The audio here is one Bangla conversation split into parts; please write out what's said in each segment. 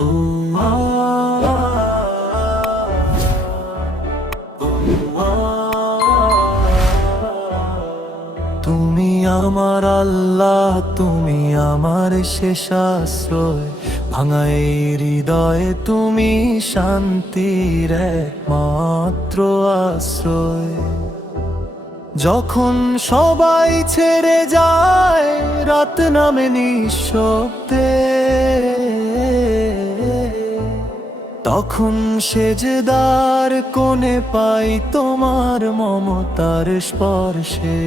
তুমি আমার আল্লাহ, তুমি আমার শেষ আশ্রয়। ভাঙা এই হৃদয়ে তুমি শান্তির মাত্র আশ্রয়। যখন সবাই ছেড়ে যায়, রাত নামে নিঃশব্দে। তখন সেজদার কোণে পাই তোমার মমতার স্পর্শে।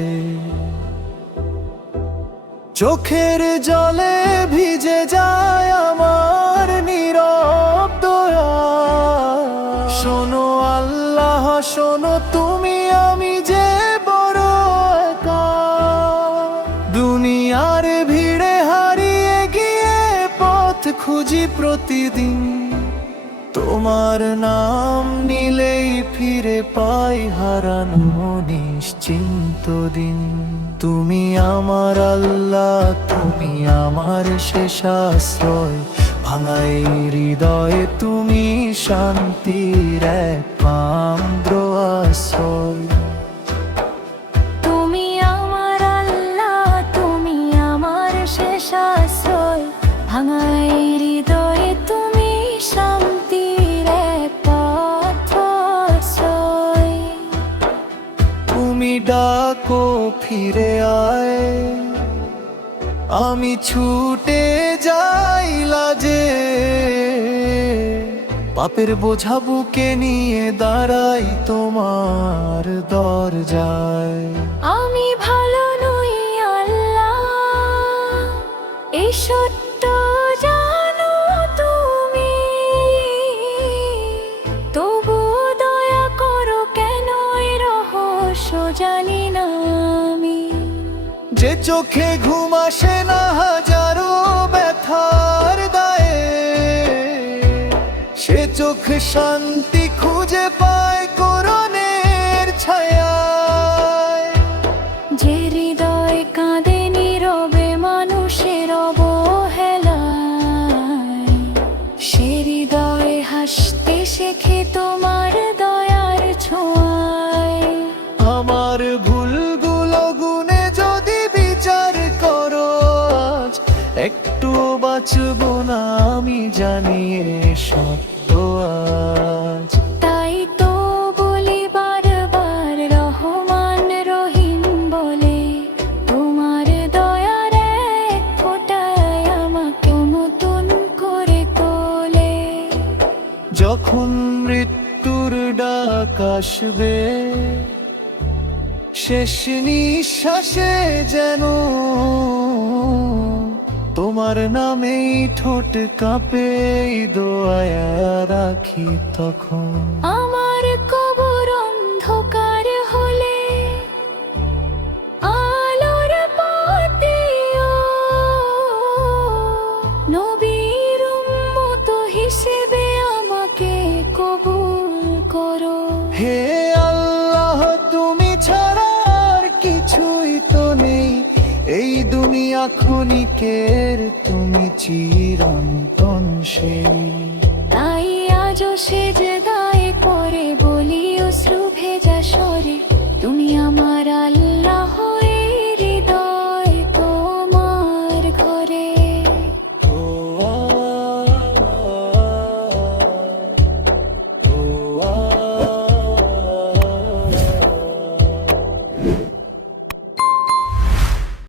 চোখের জলে ভিজে যায় আমার নীরব দয়া। শোনো আল্লাহ, শোনো তুমি, আমি যে বড় একা। দুনিয়ার ভিড়ে হারিয়ে গিয়ে পথ খুঁজি প্রতিদিন। তোমার নাম নিলেই ফিরে পাই হারানো নিশ্চিন্ত দিন। তুমি আমার আল্লাহ, তুমি আমার শেষ আশ্রয়। ভাঙাই হৃদয়ে তুমি শান্তির পান্দ্র আশ্রয়। তুমি আমার আল্লাহ, তুমি আমার শেষ আশ্রয়। ভাঙাই ডাকো ফিরে আয়। আমি ছুটে যাই লাজে। পাপের বোঝা বুকে নিয়ে দাঁড়াই তোমার দরজায়। আমি ভালো নই, আল্লাহ। এই সত্য জানি না আমি। যে চোখে ঘুম আসে না হাজারো ব্যথার দায়ে সে চোখ শান্তি বাঁচব না আমি জানি সত্য আজ। তাই তো বলি বারবার রহমান রহিম বলে তোমার দয়ার ফোঁটায় আমাকে নতুন করে তোলে। যখন মৃত্যুর ডাক আসবে শেষ নিঃশ্বাসে যেন তোমার নামেই ঠোঁট কাঁপে দোয়া রাখি তখন। আমার কবর অন্ধকার হলে আলোর নবীর মতো হিসেবে আমাকে কবুল করো। হে ক্ষণিকের তুমি চিরন্তন সে তাই আজও সেজে